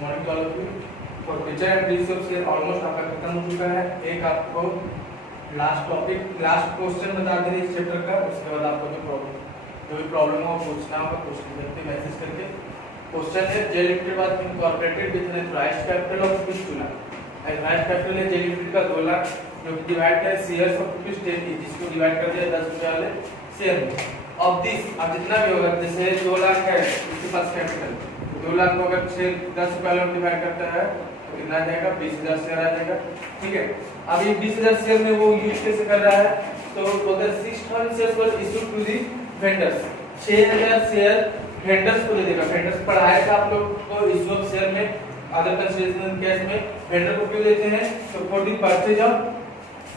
Morning to all of you. For feature and resource share almost आपका खत्म हो चुका है। एक आपको लास्ट टॉपिक लास्ट क्वेश्चन बता दें इस चैप्टर का, उसके बाद आपको जो भी प्रॉब्लम हो पूछना होगा, पूछ सकते मैसेज करके। क्वेश्चन है J limited was incorporated with an right capital of rupees 2 lakh. Right capital है जे लिमिटेड का 2 लाख, जो कि डिवाइड है शेयर्स ऑफ रुपीस 10 की, जिसको डिवाइड कर दिया 10 रुपए वाले शेयर में। अब दिस अब जितना भी होगा, जैसे 2 लाख है उसके पास कैपिटल, 2 लाख को अगर 10 रुपए वाले डिवाइड करता है तो कितना आ जाएगा? 20,000 शेयर आ जाएगा। ठीक है, अब ये 20,000 शेयर में वो यूज कैसे कर रहा है? तो बोलते हैं 6,000 shares were issued to the vendors. 6,000 share vendors को दे देगा। वेंडर्स पढ़ाया था आप लोग को इशू ऑफ शेयर में, अदर कंसीडरेशन केस में वेंडर को क्यों देते हैं? तो for the purchase of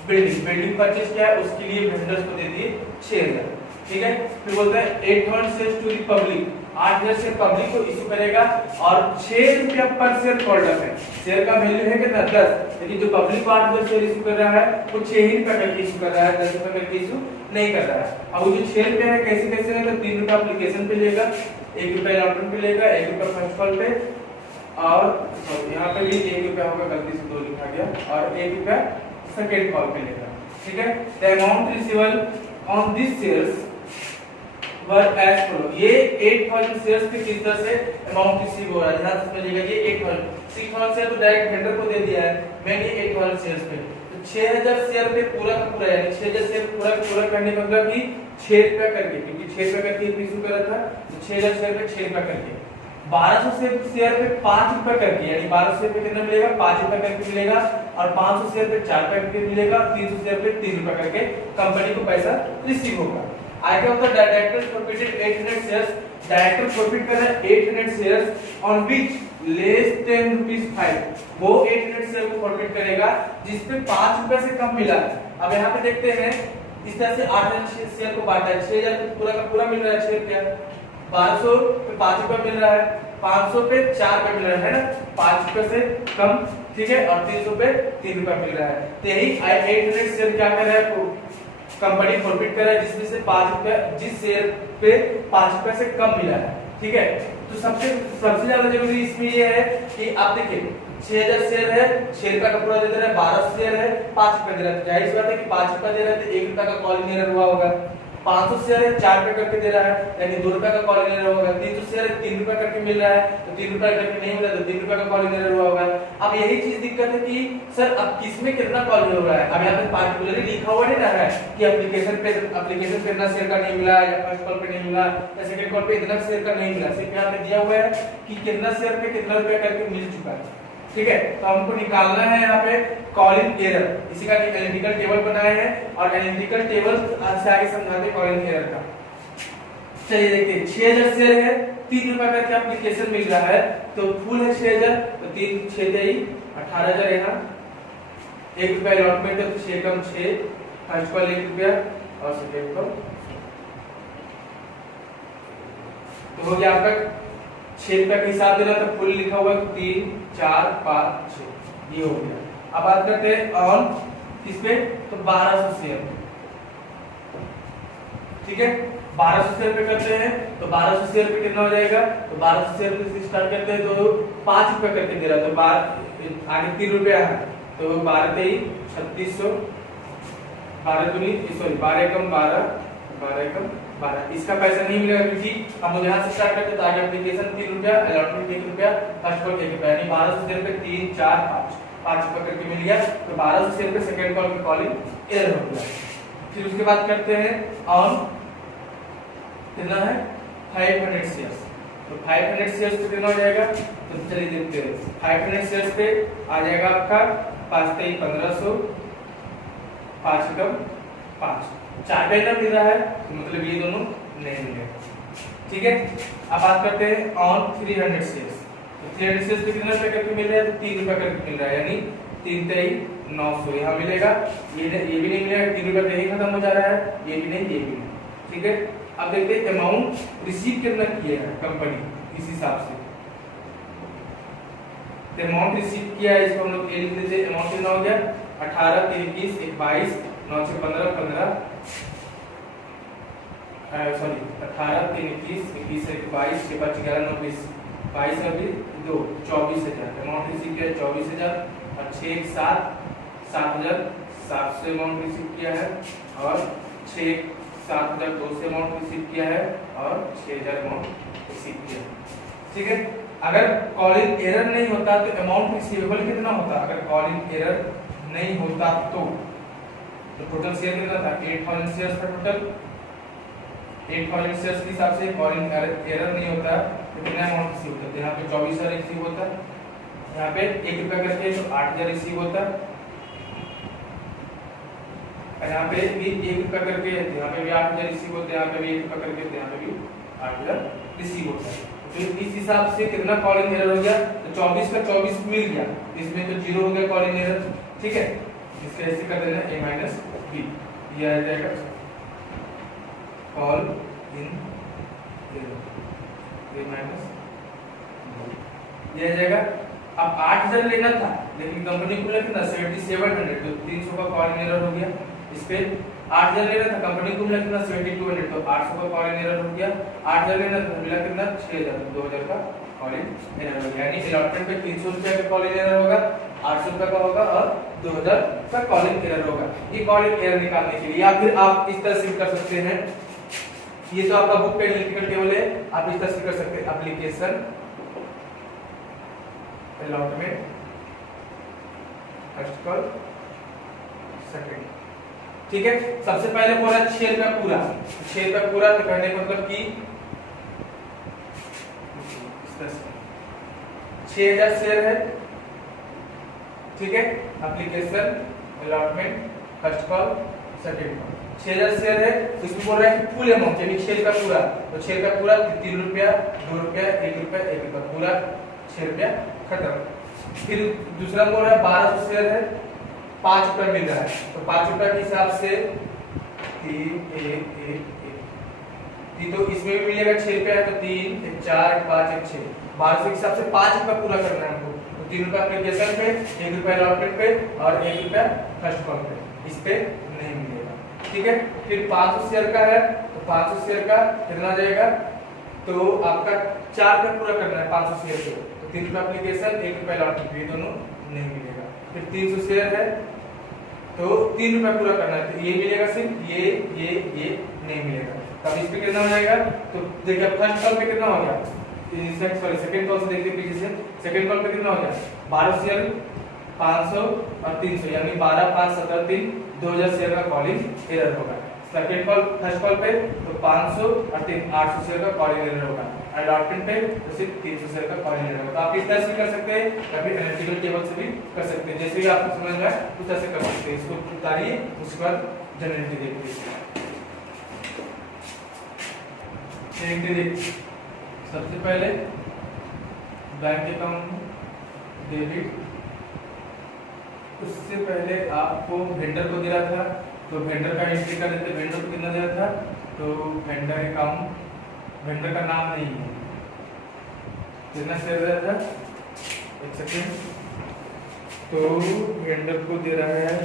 building purchase क्या है उसके लिए वेंडर्स को दे दिए 6,000। ठीक है, फिर बोलते हैं 8,000 shares to the public. 8,000 share public को इशू करेगा और 6 रुपया पर शेयर कॉल्ड अप है। शेयर का वैल्यू है कितना? 10, लेकिन जो पब्लिक को 8,000 शेयर इशू कर रहा है वो 6 ही रुपया करके इशू कर रहा है, 10 रुपया करके इशू नहीं कर रहा है। अब वो जो 6 रुपया है कैसे है? तो 3 रुपया एप्लीकेशन पे लेगा, 1 रुपया अलॉटमेंट पे लेगा, 1 रुपया फर्स्ट कॉल पे, और यहाँ पे भी 1 रुपया होगा, गलती से 2 लिखा गया, और 1 रुपया सेकंड कॉल पे लेगा। ठीक है, the amount receivable on this shares were as follow. ये 8,000 शेयर्स पे किस तरह से अमाउंट रिसीव हो रहा है, ध्यान से समझिएगा। ये 8,000 6,000 शेयर तो डायरेक्ट वेंडर को दे दिया है, मैंने 8,000 शेयर्स पे, तो 6,000 शेयर पे पूरा का पूरा, यानी 6,000 शेयर पूरा का पूरा करने का मतलब कि 6 रुपया करके, क्योंकि 6 रुपया करके इशू करा था, तो 6,000 शेयर पे 6 रुपया करके, 1200 शेयर पे 5 रुपया करके, यानी 1200 शेयर पे कितना मिलेगा? 5 रुपया करके मिलेगा, और 500 शेयर पे 4 रुपया करके मिलेगा, 300 शेयर पे 3 रुपया करके कंपनी को पैसा रिसीव होगा। आगे होता है director profited 800 shares. Director profit कर रहा है 800 shares on which less than ₹5। वो 800 शेयर को प्रॉफिट करेगा जिस पे 5 रुपए से कम मिला है। अब यहाँ पे देखते हैं इस तरह से 8,000 शेयर को बांटा है, 6,000 पे पूरा का पूरा मिल रहा है 6 रुपया, 1200 पे 5 रुपया मिल रहा है, 500 पे 4 रुपया मिल रहा है ना, 5 रुपए से कम। ठीक है, और 300 पे 3 रुपया मिल रहा है। तो यही 800 शेयर क्या कर रहा है? कंपनी प्रॉफिट कर रहा है, जिसमें से 5 रुपया, जिस शेयर पे 5 रुपया से कम मिला है। ठीक है, तो सबसे ज्यादा जरूरी इसमें ये है कि आप देखिए 6,000 शेयर है, शेयर का पूरा दे रहा है, 1200 शेयर है, 5 रुपया दे रहा है, जाहिर सी बात है कि 5 रुपया दे रहा है तो 1 रुपया का कॉलिंग एरर हुआ होगा। 500 शेयर है, 4 रुपया करके दे रहा है, यानी 2 रुपया का कॉलिंग एरर होगा। 300 शेयर है, 3 रुपया करके मिल रहा है, तो 3 रुपया करके नहीं मिला तो 3 रुपया का कॉलिंग एरर हुआ होगा। अब यही चीज दिक्कत है कि सर अब किसमें कितना कॉलिंग हो रहा है? अब यहाँ पे पार्टिकुलरली लिखा हुआ नहीं रहा है कि एप्लीकेशन पे इतना शेयर का नहीं मिला, या फर्स्ट कॉल पे नहीं मिला, या सेकंड कॉल पे इतना शेयर का नहीं मिला। सिर्फ यहाँ पे दिया हुआ है कि कितना शेयर पे कितना रुपया करके मिल चुका है। ठीक है, तो हमको निकालना है यहाँ पे कॉलिंग एरर। इसी का एनालिटिकल टेबल बनाए हैं, और एनालिटिकल टेबल से आगे समझाते हैं कॉलिंग एरर का। चलिए देखते हैं, 6,000 शेयर है, 3 रुपया करके एप्लीकेशन मिल रहा है, तो फुल है 6,000, तो 3 6 18,000 यहाँ, 1 रुपया अलॉटमेंट है, तो 6 कम 6, फर्स्ट कॉल 1 रुपया और सेकंड कॉल, तो हो गया आपका 6 रुपया का हिसाब दे रहा था, फुल लिखा हुआ है 3 4 5 6, ये हो गया। अब बात करते हैं ऑन किस पे? तो 1200 शेयर। ठीक है, 1200 शेयर पे करते हैं, तो 1200 शेयर पे कितना हो जाएगा? तो 1200 शेयर पे स्टार्ट करते हैं, तो 5 रुपया करके दे रहा है, तो आगे 3 रुपया है, तो 12 3 3600, 12 दूनी सॉरी 12 कम 12, 12 कम 12, इसका पैसा नहीं मिलेगा क्योंकि हम यहाँ से स्टार्ट करते, तो आगे एप्लीकेशन 3 रुपया, अलॉटमेंट 1 रुपया, फर्स्ट कॉल 1 रुपया, यानी 1200 शेयर पे 3 4 5 रुपया करके मिल गया। तो 1200 शेयर पे सेकंड कॉल पे कॉलिंग एरर हो गया। फिर उसके बाद करते हैं ऑन कितना है? 500 शेयर्स। तो 500 शेयर्स पे कितना हो जाएगा? तो चलिए देखते हैं, 500 शेयर्स पे आ जाएगा आपका 5 3 1500, 5 कम 5, 4 पे ना मिल रहा है, तो मतलब ये दोनों नहीं मिलेगा। ठीक है, अब बात करते हैं ऑन 300 शेयर्स। तो 300 शेयर्स पे कितना रुपया करके मिल रहा है? तो 3 रुपया करके मिल रहा है, यानी 3 3 900 यहाँ मिलेगा। ये भी नहीं मिलेगा, 3 रुपया पे ही खत्म हो जा रहा है, ये भी नहीं, ये भी नहीं। ठीक है, अब देखते हैं अमाउंट रिसीव कितना किया है कंपनी, इस हिसाब से अमाउंट रिसीव किया है, इसको हम लोग लिख देते हैं। अमाउंट कितना हो गया? 18 3 21 1 22 9 6 15 15 सॉरी 18 3 21 21 1 22 6 5 11 9 20 22 और 20 2 24,000 अमाउंट रिसीव किया 24,000 और 6 7 7,700 अमाउंट रिसीव किया है और 6 7,200 अमाउंट रिसीव किया है और 6,000 अमाउंट रिसीव किया है। ठीक है, अगर कॉलिंग एरर नहीं होता तो अमाउंट रिसीवेबल कितना होता? अगर कॉलिंग एरर नहीं होता तो टोटल शेयर कितना था? 8,000 शेयर्स था टोटल। 8,000 शेयर्स के हिसाब से कॉलिंग एरर नहीं होता तो कितना अमाउंट रिसीव होता? यहाँ पे 24,000 रिसीव होता, यहाँ पे 1 रुपया करके तो 8,000 रिसीव होता, यहाँ पे भी 1 रुपया करके यहाँ पे भी 8,000 रिसीव होता है, यहाँ पे भी 1 रुपया करके यहाँ पे भी 8,000 रिसीव होता है। तो इस हिसाब से कितना कॉलिंग एरर हो गया? तो 24 का 24 मिल गया, इसमें तो 0 हो गया कॉलिंग एरर। ठीक है, इसका ऐसे कर देना a माइनस बी, ये आ जाएगा call in error a minus ये आ जाएगा। अब 8,000 लेना था लेकिन कंपनी को कितना 7700, तो 300 का कॉलिंग एरर हो गया। इस पे 8,000 लेना था, कंपनी को मिला कितना 7200, तो 800 का कॉलिंग एरर हो गया। 8,000 लेना था, मिला कितना 6,000, 2,000 का कॉलिंग एरर हो गया। यानी अलॉटमेंट पे 300 रुपया का कॉलिंग एरर होगा, 800 रुपया का होगा और 2,000 का कॉलिंग एरर होगा। ये कॉलिंग एरर निकालने के लिए या फिर आप इस तरह से कर सकते हैं, ये तो आपका बुक पे एनालिटिकल टेबल है, आप इस तरह से कर सकते हैं application allotment first call second. ठीक है, सबसे पहले बोला 6 रुपया पूरा, 6 रुपया पूरा तो कहने का मतलब कि 6,000 शेयर है। ठीक है, application allotment first call second call 6,000 share है, इसमें बोल रहा है कि फुल अमाउंट यानी 6 रुपया पूरा, तो 6 रुपया पूरा 3 रुपया 2 रुपया 1 रुपया 1 रुपया पूरा 6 रुपया खत्म। फिर दूसरा बोल रहा है 1,200 शेयर है, 5 रुपया मिल रहा है, तो 5 रुपया के हिसाब से 3 1 1 1 तो इसमें भी मिलेगा 6 रुपया है, तो 3 1 4 1 5 1 6 1200 के हिसाब से 5 रुपया पूरा करना है हमको। तो 3 रुपया एप्लीकेशन पे, 1 रुपया अलॉटमेंट पे और 1 रुपया फर्स्ट कॉल पे, इस पे नहीं मिलेगा। ठीक है, फिर 500 शेयर का है, तो 500 शेयर का कितना जाएगा? तो आपका 4 रुपया पूरा करना है 500 शेयर पे, तो 3 रुपया एप्लीकेशन 1 रुपया अलॉटमेंट, ये दोनों नहीं मिलेगा। फिर 300 शेयर है तो 3 रुपया पूरा करना है, तो ये मिलेगा सिर्फ, ये नहीं मिलेगा। तब इस पे कितना हो जाएगा? तो देखिए फर्स्ट कॉल पे कितना हो गया, सॉरी सेकंड कॉल से देखिए पीछे से, सेकंड कॉल पे कितना हो गया 12 शेयर 500 और 300 यानी 12 5 17 3 2,000 शेयर का कॉलिंग एरर होगा। सेकंड कॉल फर्स्ट कॉल पे तो 500 और 3 800 शेयर का कॉलिंग एरर होगा, अलॉटमेंट पे तो सिर्फ 300 शेयर का कॉलिंग एरर होगा। आप इस तरह से कर सकते हैं या फिर एनालिटिकल टेबल से भी कर सकते हैं, जैसे भी आपको समझ में आए उस तरह से कर सकते हैं। इसको उतारिए, उसके बाद जनरेटिव देखिए। सबसे पहले बैंक अकाउंट डेबिट, उससे पहले आपको वेंडर को दिया था तो वेंडर का एंट्री कर देते। वेंडर को कितना दिया था? तो वेंडर अकाउंट, वेंडर का नाम नहीं है, कितना शेयर दिया था? एक सेकेंड, तो वेंडर को दे रहा है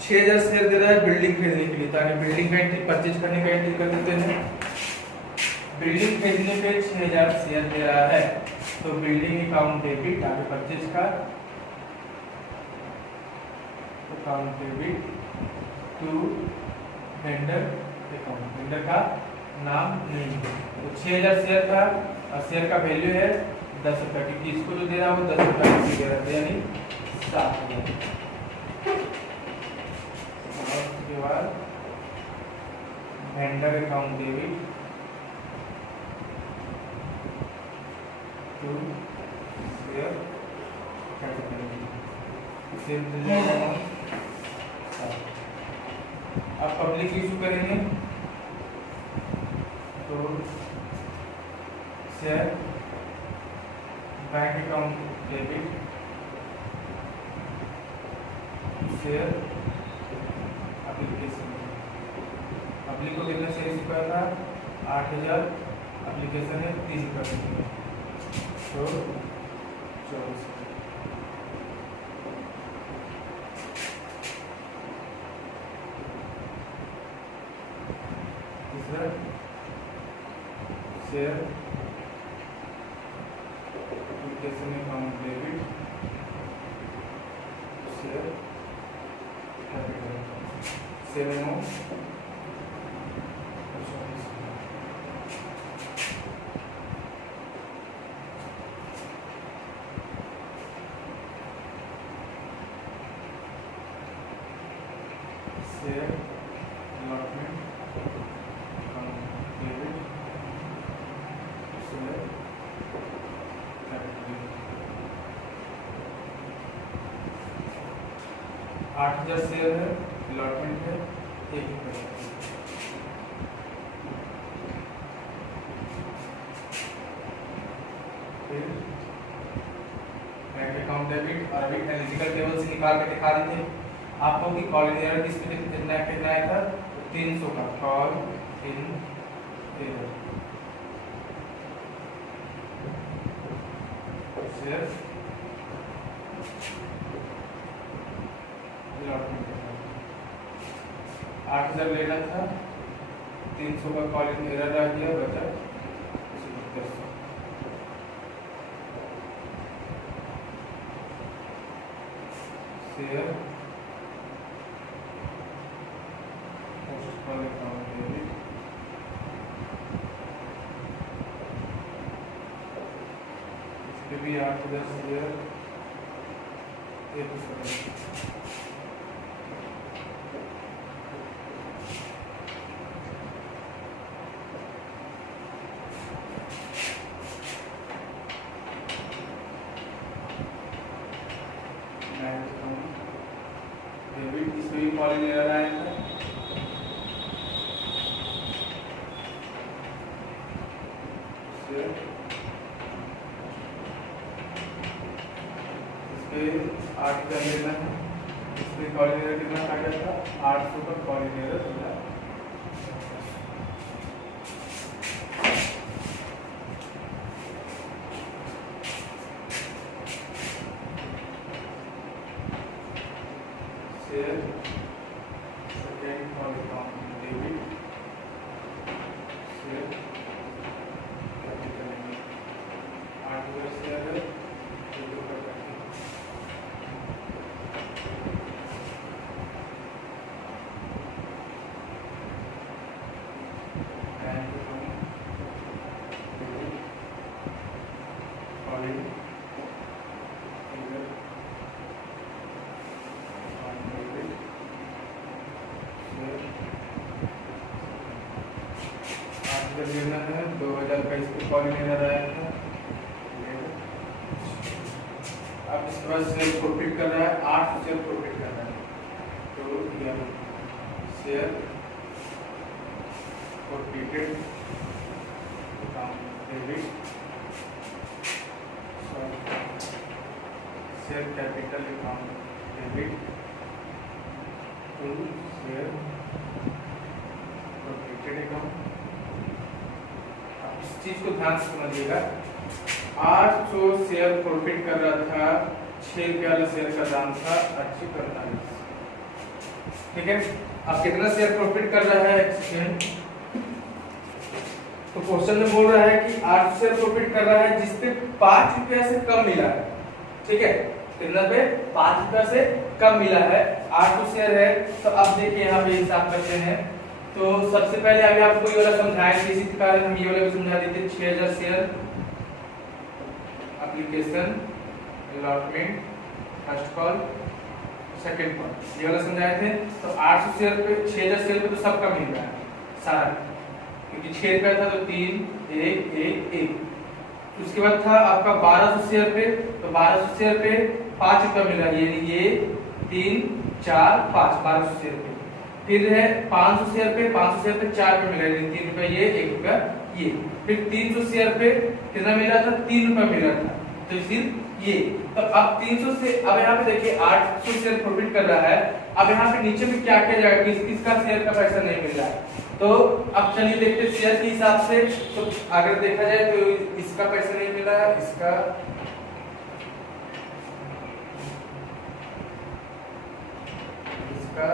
6,000 शेयर दे रहा है बिल्डिंग खरीदने के लिए, ताकि बिल्डिंग का एंट्री परचेज करने का एंट्री कर देते हैं। बिल्डिंग खरीदने पे 6,000 शेयर दे रहा है, तो बिल्डिंग अकाउंट डेबिट आगे परचेज का account debit to vendor account, vendor का नाम नहीं है। तो 6,000 शेयर था और शेयर का वैल्यू है 10 रुपया, क्योंकि इसको जो दे रहा है वो 10 रुपया दे रहा है, यानी 7,000। उसके बाद vendor account debit to share capital, अब पब्लिक इशू करेंगे तो share bank account debit share application. Public को कितना शेयर इशू कर रहा है 8,000, एप्लीकेशन है 30 रुपये, तो 24। तीसरा share allocation account debit share capital sale amount share allotment debit share capital 8,000 share है, अलॉटमेंट है 1 रुपये। फिर बैंक अकाउंट डेबिट और अभी एनालिटिकल टेबल से निकाल के दिखा देते हैं आपको कि कॉल इन एरर किस पे कितना आया था, 300 का call in error share allotment 8,000 लेना था, 300 का कॉल इन एरर रह गया, बचा 7200। शेयर पोस्टल अकाउंट डेबिट इसके भी 8,000 शेयर 1 रुपये। डेबिट इसमें भी कॉल इन एरर आएगा, इसपे 8,000 लेना है, इसमें कॉल इन एरर कितना आ गया था, 800 का कॉल इन एरर मिला। Share second call account debit share capital 8,000 share है, 1 रुपये का bank account debit call in लेना है, 2,000 का इस पे कॉल इन एरर आया था। अब इसके बाद शेयर प्रॉफिट कर रहा है, 8 शेयर प्रॉफिट कर रहा है, तो यह share forfeited account debit share capital account debit to share forfeited account. इस चीज को ध्यान से समझिएगा, 800 शेयर प्रॉफिट कर रहा था, 6 रुपये वाला शेयर का दाम था 48। ठीक है, अब कितना शेयर प्रॉफिट कर रहा है एक्सचेंज, तो क्वेश्चन में बोल रहा है कि 800 शेयर प्रॉफिट कर रहा है जिसपे 5 रुपया से कम मिला है। ठीक है, कितना पे 5 रुपया से कम मिला है, 800 शेयर है। तो अब देखिए यहाँ पे हिसाब करते हैं, तो सबसे पहले अभी आपको ये वाला समझाया कि इसी कारण हम ये वाला भी समझा देते हैं। 6,000 share application allotment first call second call, ये वाला समझाए थे। तो 800 शेयर पे 6,000 शेयर पे तो सबका मिल रहा है सारा, क्योंकि 6 रुपया था तो 3 1 1 1। उसके बाद था आपका 1200 शेयर पे, तो 1200 शेयर पे 5 रुपया मिल रहा है, ये 3 4 5 1200 शेयर पे। फिर है 500 शेयर पे, 500 शेयर पे 4 रुपये मिला, 3 रुपये ये 1 रुपया ये। फिर 300 शेयर पे कितना मिला था, 3 रुपया मिला था, तो सिर्फ ये। तो अब 300 से अब यहाँ पे देखिए 800 शेयर प्रॉफिट कर रहा है। अब यहाँ पे नीचे में क्या किया जाएगा, किसका शेयर का पैसा नहीं मिल रहा है। तो अब चलिए देखते शेयर के हिसाब से। तो अगर देखा जाए तो इसका पैसा नहीं मिला, इसका इसका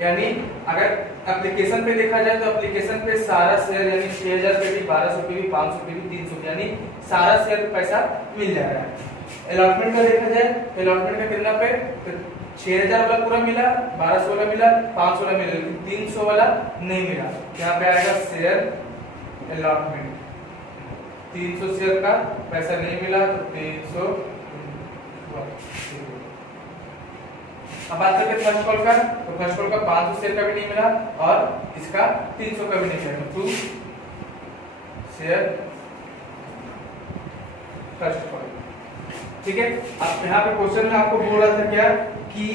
यानी अगर एप्लीकेशन पे देखा जाए तो एप्लीकेशन पे सारा शेयर यानी 6000 पे भी 1200 पे भी 500 पे भी 300 पे यानी सारा शेयर पे पैसा मिल जा रहा है। अलॉटमेंट का देखा जाए तो अलॉटमेंट का कितना पे तो 6000 वाला पूरा मिला, 1200 वाला मिला, 500 वाला मिला, लेकिन 300 वाला नहीं मिला। यहाँ पे आएगा शेयर अलॉटमेंट, 300 शेयर का पैसा नहीं मिला तो 300। अब बात करते हैं फर्स्ट कॉल का, तो फर्स्ट कॉल का 500 शेयर का भी नहीं मिला और इसका 300 का भी नहीं मिला, तो 2 शेयर फर्स्ट कॉल। ठीक है, अब यहाँ पे क्वेश्चन में आपको बोल रहा था क्या कि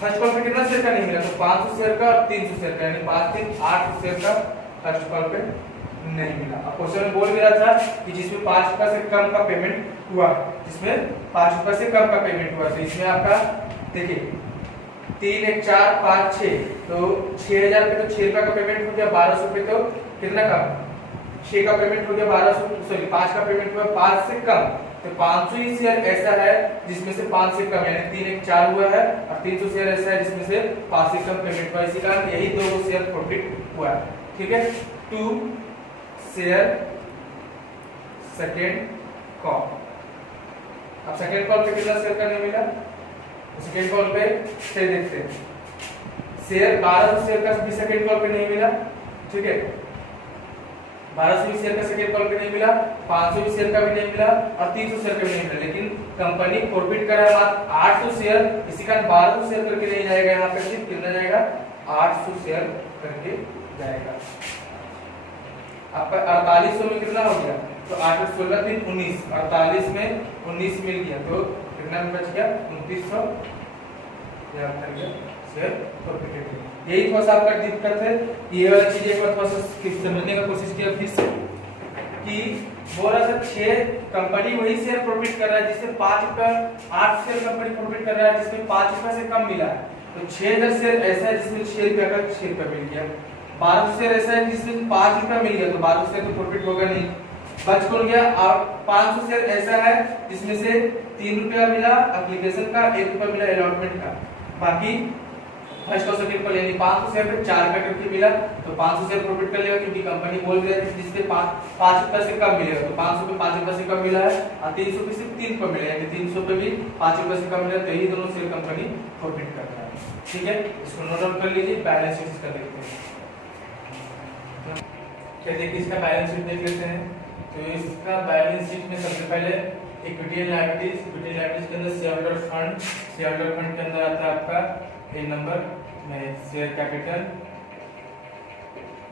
फर्स्ट कॉल पे कितना शेयर का नहीं मिला, तो 500 शेयर का और 300 शेयर का, यानी 5 3 8 शेयर का फर्स्ट कॉल पे नहीं मिला। अब क्वेश्चन में बोल भी रहा था कि जिसमें 5 रुपए से कम का पेमेंट हुआ, जिसमें 5 रुपए से कम का पेमेंट हुआ, तो इसमें आपका देखिए 3 1 4 5 6, तो 6000 पे तो 6 रुपए का पेमेंट हो गया, 1200 पे तो कितना का 6 का पेमेंट हो गया, 1200 सॉरी 5 का पेमेंट हुआ 5 से कम, तो 500 ही शेयर ऐसा है जिसमें से 5 से कम, यानी 3 1 4 हुआ है और 300 शेयर ऐसा है जिसमें से 5 से कम पेमेंट हुआ, इसी कारण यही दो शेयर प्रॉफिट हुआ है। ठीक है, 2 शेयर सेकेंड कॉल। अब सेकेंड कॉल पे कितना शेयर का नहीं मिला, सेकेंड कॉल पे शेयर देखते हैं, शेयर 1200 शेयर का भी सेकेंड कॉल पे नहीं मिला। ठीक है, 1200 शेयर का सेकेंड कॉल पे नहीं मिला, 500 शेयर का भी नहीं मिला और 300 शेयर का भी नहीं मिला, लेकिन कंपनी प्रॉफिट कर रहा है 800 शेयर, इसी कारण 1200 शेयर करके नहीं जाएगा, यहाँ पे सिर्फ कितना जाएगा 800 शेयर करके जाएगा। आपका 4800 में कितना हो गया, तो 8 16 3 19, 48 में 19 मिल गया, तो कितना बच गया 2900 शेयर प्रॉफिट। यही थोड़ा सा आपका दिक्कत है, ये वाला चीज एक बार थोड़ा सा समझने का कोशिश किया फिर से कि बोल रहा था 6 कंपनी वही शेयर प्रॉफिट कर रहा है जिसमें 5 रुपया, 8 शेयर कंपनी प्रॉफिट कर रहा है जिसमें 5 रुपया से कम मिला है, तो 6000 शेयर ऐसा है जिसमें 6 रुपया का 6 रुपया मिल गया, 1200 शेयर ऐसा है जिसमें 5 रुपया मिल गया, तो 1200 शेयर तो प्रॉफिट होगा नहीं, बच कौन गया, और 500 शेयर ऐसा है जिसमें से 3 रुपया मिला एप्लीकेशन का, 1 रुपया मिला अलॉटमेंट का, बाकी फर्स्ट और सेकंड को यानी 500 शेयर पे 4 रुपया करके मिला, तो 500 शेयर प्रॉफिट कर लेगा क्योंकि कंपनी बोल रही है जिससे 5 रुपया से कम मिलेगा, तो 500 पे 5 रुपया से कम मिला है और 300 पे सिर्फ 3 रुपया मिला, यानी 300 पे भी 5 रुपया से कम मिला, तो यही दोनों शेयर कंपनी प्रॉफिट कर रहा है। ठीक है, इसको नोट डाउन कर लीजिए, बैलेंस शीट का देखते हैं। चलिए इसका बैलेंस शीट देख लेते हैं। तो इसका बैलेंस शीट में सबसे पहले equity and liabilities, equity liabilities के अंदर share holder fund, share holder fund के अंदर आता है आपका ए नंबर में शेयर कैपिटल,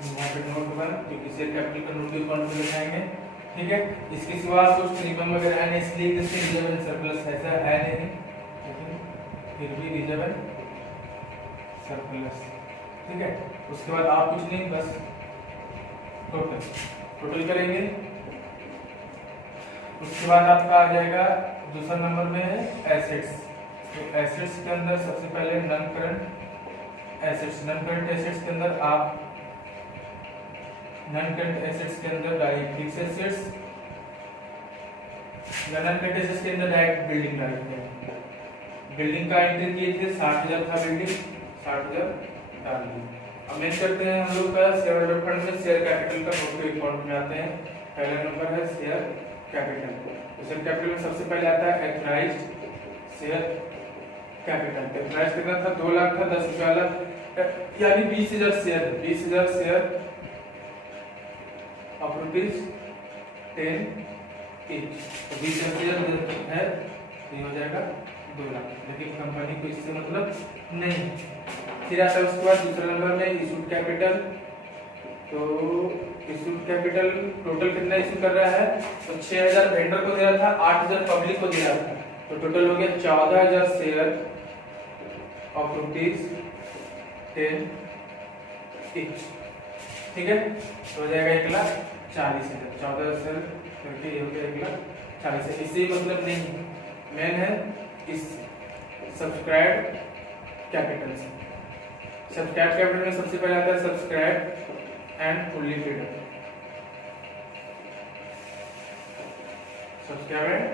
यहाँ पे नोट 1 क्योंकि शेयर कैपिटल का नोट भी अकाउंट में लिखाएंगे। ठीक है, इसके सिवा कुछ निगम वगैरह है नहीं, इसलिए जैसे रिजर्व एंड सरप्लस ऐसा है नहीं, लेकिन फिर भी रिजर्व एंड सरप्लस। ठीक है, उसके बाद आप कुछ नहीं, बस टोटल करेंगे। उसके बाद आपका आ जाएगा दूसरा नंबर में है एसेट्स, तो एसेट्स के अंदर सबसे पहले non current assets, non current assets के अंदर आप नॉन करंट एसेट्स के अंदर direct fix assets, non current assets के अंदर डायरेक्ट बिल्डिंग डालेंगे। बिल्डिंग का एंट्री किए थे 60000 था, बिल्डिंग 60000 डाल दिए। अब मेन करते हैं हम लोग का शेयर होल्डर फंड में शेयर कैपिटल का नोट अकाउंट में आते हैं। पहला नंबर है शेयर कैपिटल, तो शेयर कैपिटल में सबसे पहले आता है एथराइज्ड शेयर कैपिटल। एथराइज्ड कितना था 2 लाख था, 10 रुपया वाला यानी 20000 share, 20000 share of rupees 10 each, तो 20000 शेयर है, ये हो जाएगा 2 लाख, लेकिन कंपनी को इससे मतलब नहीं। फिर आता है उसके बाद दूसरे नंबर में इशूड कैपिटल, तो इशूड कैपिटल टोटल कितना इशू कर रहा है, तो 6000 वेंडर को दे रहा था, 8000 पब्लिक को दे रहा था, तो टोटल हो गया 14000 शेयर ऑफ रुपीज 10 ईच। ठीक है, तो हो जाएगा 1,40,000, 14 शेयर करके ये हो गया 1,40,000। इससे मतलब नहीं, मेन है इस सब्सक्राइब कैपिटल से। सब्सक्राइब कैपिटल में सबसे पहले आता है subscribe and fully paid up, subscribe and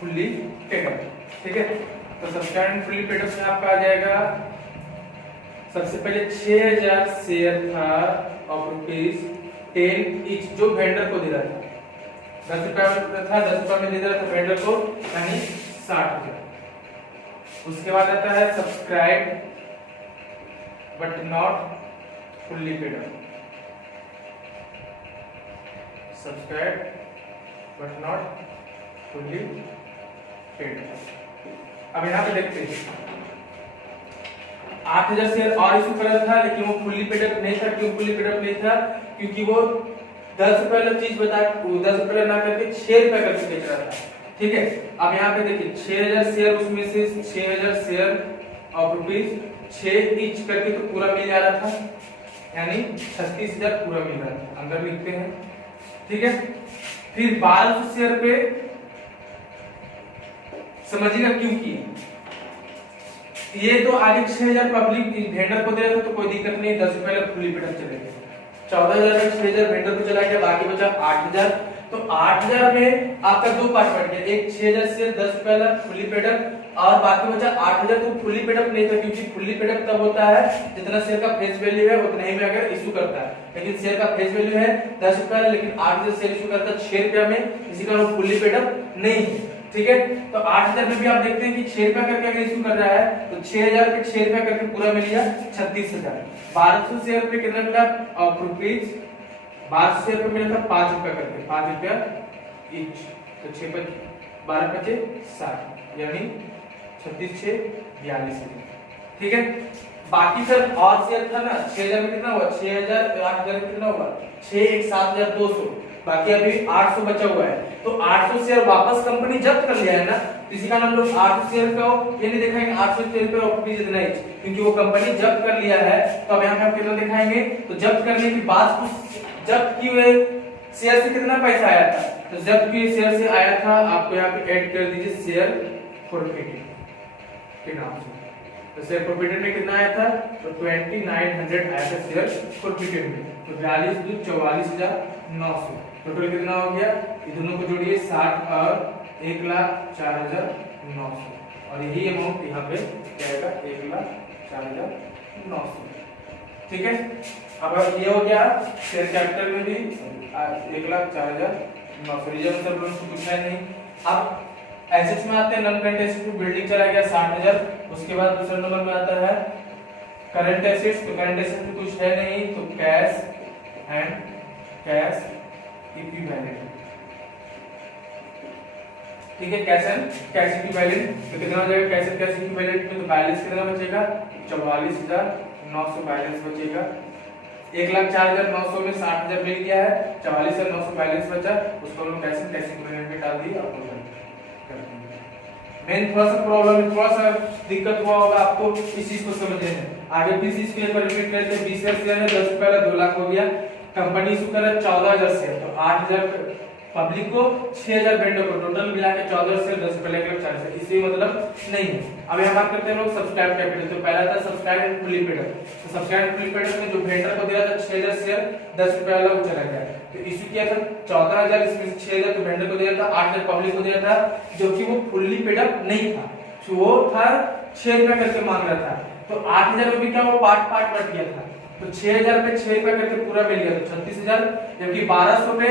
fully paid up. ठीक है, तो subscribe and fully paid up में आपका आ जाएगा सबसे पहले 6000 शेयर था ऑफ ₹10 ईच जो वेंडर को दे रहा था। 10 रुपया में था, 10 रुपया में दे रहा था वेंडर को, यानी 60,000। उसके बाद आता है subscribe but not fully paid up, subscribe but not fully paid up. अब यहाँ पे देखते हैं 8000 शेयर और इशू करा था, लेकिन वो फुल्ली पेड अप नहीं था। क्यों फुल्ली पेड अप नहीं था? क्योंकि वो 10 रुपए वाला चीज बता 10 रुपए ना करके 6 रुपए करके बेच रहा था। ठीक है, अब यहाँ पे देखिए 6000 शेयर, उसमें से 6000 शेयर ऑफ ₹6 ईच करके तो पूरा मिल जा रहा था, यानी 36,000 पूरा मिल रहा था। अंदर लिखते हैं। ठीक है, फिर 1200 शेयर पे समझिएगा क्यों किया। ये तो आगे 6000 पब्लिक वेंडर को दे रहा था तो कोई दिक्कत नहीं, 10 रुपए वाला फुल्ली पेड अप चलेगा। 14,000 में 6000 वेंडर को चला गया, बाकी बचा 8000। तो 8000 में आपका दो पार्ट बन गया, एक 6000 शेयर 10 रुपए वाला फुल्ली पेड अप और बाकी बचा 8000। तो फुल्ली पेड अप नहीं था, क्योंकि फुल्ली पेड अप तब होता है जितना शेयर का फेस वैल्यू है उतना ही में अगर इशू करता है। लेकिन शेयर का फेस वैल्यू है 10 रुपए, लेकिन 8000 शेयर इशू करता है 6 रुपया में, इसी कारण वो फुल्ली पेड अप नहीं है। ठीक है, तो 8000 में भी आप देखते हैं कि 6 रुपया करके अगर इशू कर रहा है तो 6000 पे 6 रुपया करके पूरा मिल गया 36,000। 1200 शेयर पे कितना मिला ऑफ ₹1200 शेयर पे मिला था 5 रुपया करके, 5 रुपया ईच। तो 6 पे 12 बचे 60, यानी 36 6 42। ठीक है, बाकी सर और शेयर था ना 6000 में कितना हुआ, 6000 8000 में कितना हुआ 6 1 7200, बाकी अभी 800 बचा हुआ है। तो 800 शेयर वापस कंपनी जब्त कर लिया है ना, इसी का हम लोग 800 शेयर का ये नहीं दिखाएंगे 800 शेयर पे ऑफ इतना ही, क्योंकि वो कंपनी जब्त कर लिया है। तो अब यहाँ पे हम कितना दिखाएंगे, तो जब्त करने के बाद उस जब्त किए हुए शेयर से कितना पैसा आया था, तो जब्त किए शेयर से आया था, आपको यहाँ पे ऐड कर दीजिए शेयर फॉरफिटेड के नाम से। तो शेयर फॉरफिटेड में कितना आया था, तो 2900 आया था शेयर फॉरफिटेड में। तो 42 दूध 44,900, टोटल कितना हो गया, ये दोनों को जोड़िए 60 और 1,04,900, और यही अमाउंट यहाँ पे जाएगा 1,04,900। ठीक है, अब ये हो गया शेयर कैपिटल में भी 1,04,900। रिजर्व सब लोगों को पूछना है नहीं। अब एसेट्स में आते हैं, नॉन करंट एसेट्स में बिल्डिंग चला गया 60,000। उसके बाद दूसरे नंबर में आता है करंट एसेट्स। तो करंट एसेट्स में कुछ है नहीं, तो कैश एंड कैश इक्विवेलेंट। ठीक है, कैश एंड कैश इक्विवेलेंट तो कितना हो जाएगा, कैश एंड कैश इक्विवेलेंट में तो बैलेंस कितना बचेगा, 44,900 बैलेंस बचेगा। 1,04,900 में 60,000 मिल गया है, 44,900 बैलेंस बचा, उसको हम लोग कैश एंड कैश इक्विवेलेंट में डाल दिए। मेन थोड़ा सा प्रॉब्लम, थोड़ा सा दिक्कत हुआ होगा आपको इस चीज को समझने में। आगे फिर इस पेज पर रिपीट करते हैं। 20 शेयर है, 10 रुपए 2 लाख हो गया। कंपनी इशू कर रहा है 14,000 शेयर, तो 8,000 पब्लिक को 6,000 वेंडर को, टोटल मिला के 14 शेयर 10 रुपए 1,40,000, इससे मतलब नहीं है। अब यहाँ बात करते हैं लोग सब्सक्राइब कैपिटल। तो पहला था subscribe and fully paid up. तो subscribe and fully paid up में जो वेंडर को दिया था 6,000 शेयर 10 रुपए वाला वो चला गया, तो इशू किया था 14,000, इसमें 6,000 तो वेंडर को दिया था, 8,000 पब्लिक को दिया था, जो कि वो फुल्ली पेड अप नहीं था, वो था 6 रुपए करके मांग रहा था। तो 8,000 में भी क्या वो पार्ट बट गया था, तो 6,000 पे 6 रुपए करके पूरा मिल गया, तो 36,000। जबकि 1200 पे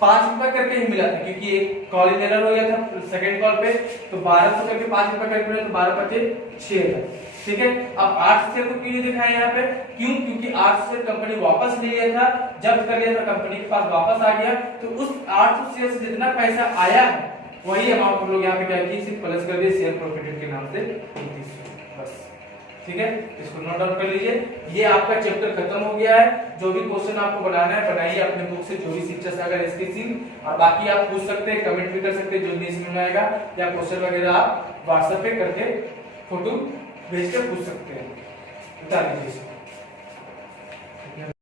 5 रुपए करके ही मिला था, क्योंकि एक कॉल इन एरर हो गया था सेकंड कॉल पे, तो 1200 करके 5 रुपए करके मिला, तो 12 बचे 6,000। ठीक है, अब 8 शेयर को क्यों नहीं दिखाया यहाँ पे, क्यों, क्योंकि 8 शेयर कंपनी वापस ले लिया था, जब्त कर लिया था, कंपनी के पास वापस आ गया। तो उस 800 शेयर से जितना पैसा आया है वही अमाउंट हम लोग यहाँ पे क्या किए, सिर्फ प्लस कर दिए शेयर प्रॉफिट के नाम से 2900 बस। ठीक है, इसको नोट डाउन कर लीजिए। ये आपका चैप्टर खत्म हो गया है। जो भी क्वेश्चन आपको बनाना है बनाइए अपने बुक से, जो भी शिक्षा सागर इसके सीन, और बाकी आप पूछ सकते हैं, कमेंट भी कर सकते हैं जो नहीं समझ में आएगा, या क्वेश्चन वगैरह आप व्हाट्सएप पे करके फोटो भेज कर पूछ सकते हैं। बता दीजिए।